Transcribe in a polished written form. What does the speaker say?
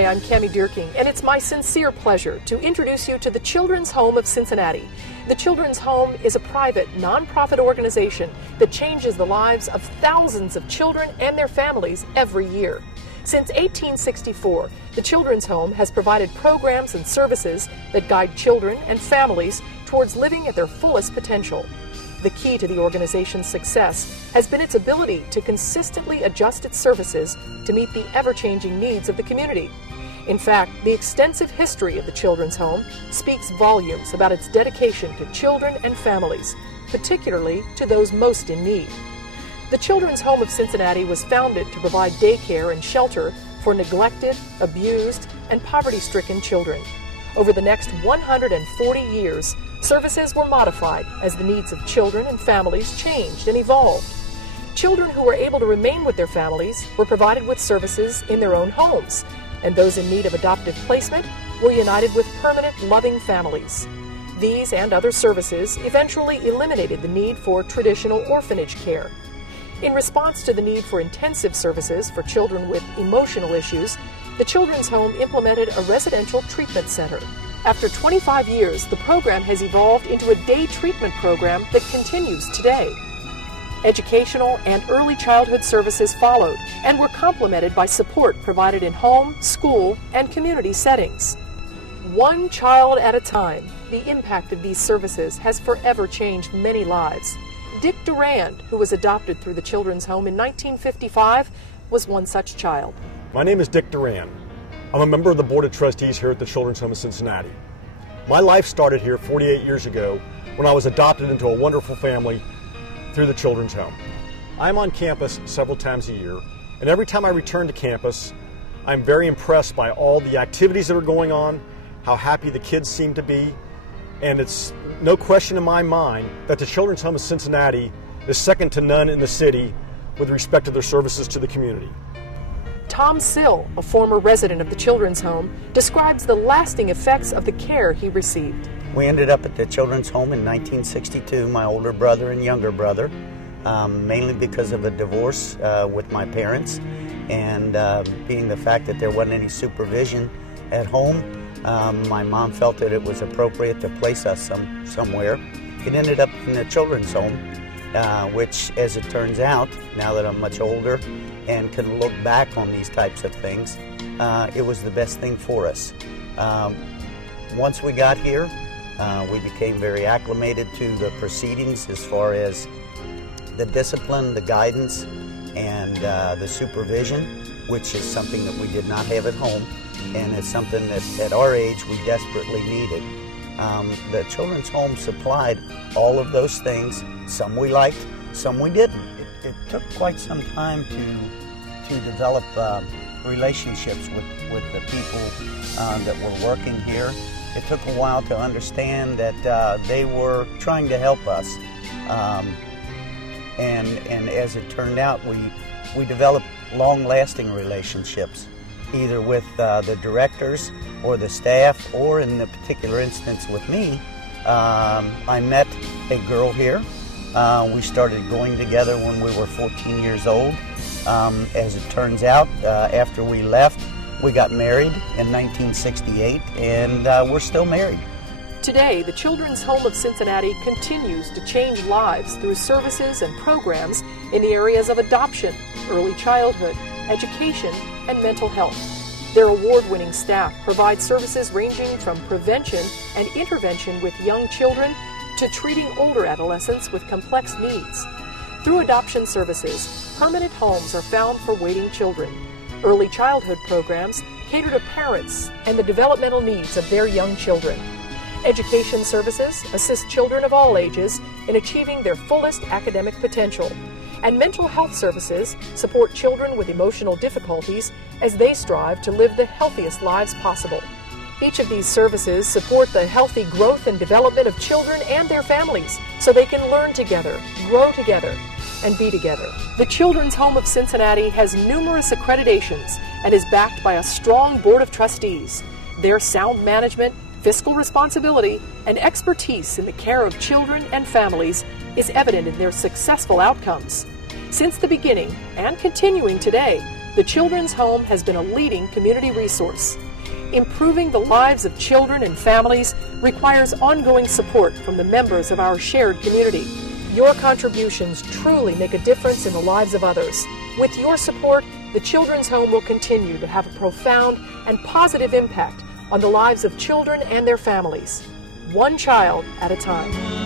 Hi, I'm Cami Dierking, and it's my sincere pleasure to introduce you to the Children's Home of Cincinnati. The Children's Home is a private, nonprofit organization that changes the lives of thousands of children and their families every year. Since 1864, the Children's Home has provided programs and services that guide children and families towards living at their fullest potential. The key to the organization's success has been its ability to consistently adjust its services to meet the ever-changing needs of the community. In fact, the extensive history of the Children's Home speaks volumes about its dedication to children and families, particularly to those most in need. The Children's Home of Cincinnati was founded to provide daycare and shelter for neglected, abused, and poverty-stricken children. Over the next 140 years, services were modified as the needs of children and families changed and evolved. Children who were able to remain with their families were provided with services in their own homes, and those in need of adoptive placement were united with permanent, loving families. These and other services eventually eliminated the need for traditional orphanage care. In response to the need for intensive services for children with emotional issues, the Children's Home implemented a residential treatment center. After 25 years, the program has evolved into a day treatment program that continues today. Educational and early childhood services followed and were complemented by support provided in home, school, and community settings. One child at a time, the impact of these services has forever changed many lives. Dick Durand, who was adopted through the Children's Home in 1955, was one such child. My name is Dick Durand. I'm a member of the Board of Trustees here at the Children's Home of Cincinnati. My life started here 48 years ago when I was adopted into a wonderful family through the Children's Home. I'm on campus several times a year, and every time I return to campus, I'm very impressed by all the activities that are going on, how happy the kids seem to be, and it's no question in my mind that the Children's Home of Cincinnati is second to none in the city with respect to their services to the community. Tom Sill, a former resident of the Children's Home, describes the lasting effects of the care he received. We ended up at the Children's Home in 1962, my older brother and younger brother, mainly because of a divorce with my parents, and being the fact that there wasn't any supervision at home, my mom felt that it was appropriate to place us somewhere. It ended up in the Children's Home, which, as it turns out, now that I'm much older and can look back on these types of things, it was the best thing for us. Once we got here, we became very acclimated to the proceedings as far as the discipline, the guidance, and the supervision, which is something that we did not have at home, and it's something that at our age we desperately needed. The Children's Home supplied all of those things. Some we liked, some we didn't. It took quite some time to develop relationships with the people that were working here. It took a while to understand that they were trying to help us. And as it turned out, we developed long-lasting relationships, either with the directors or the staff, or in the particular instance with me. I met a girl here. We started going together when we were 14 years old. As it turns out, after we left, we got married in 1968, and we're still married. Today, the Children's Home of Cincinnati continues to change lives through services and programs in the areas of adoption, early childhood, education, and mental health. Their award-winning staff provides services ranging from prevention and intervention with young children to treating older adolescents with complex needs. Through adoption services, permanent homes are found for waiting children. Early childhood programs cater to parents and the developmental needs of their young children. Education services assist children of all ages in achieving their fullest academic potential. And mental health services support children with emotional difficulties as they strive to live the healthiest lives possible. Each of these services support the healthy growth and development of children and their families so they can learn together, grow together, and be together. The Children's Home of Cincinnati has numerous accreditations and is backed by a strong board of trustees. Their sound management, fiscal responsibility, and expertise in the care of children and families is evident in their successful outcomes. Since the beginning, and continuing today, the Children's Home has been a leading community resource. Improving the lives of children and families requires ongoing support from the members of our shared community. Your contributions truly make a difference in the lives of others. With your support, the Children's Home will continue to have a profound and positive impact on the lives of children and their families, one child at a time.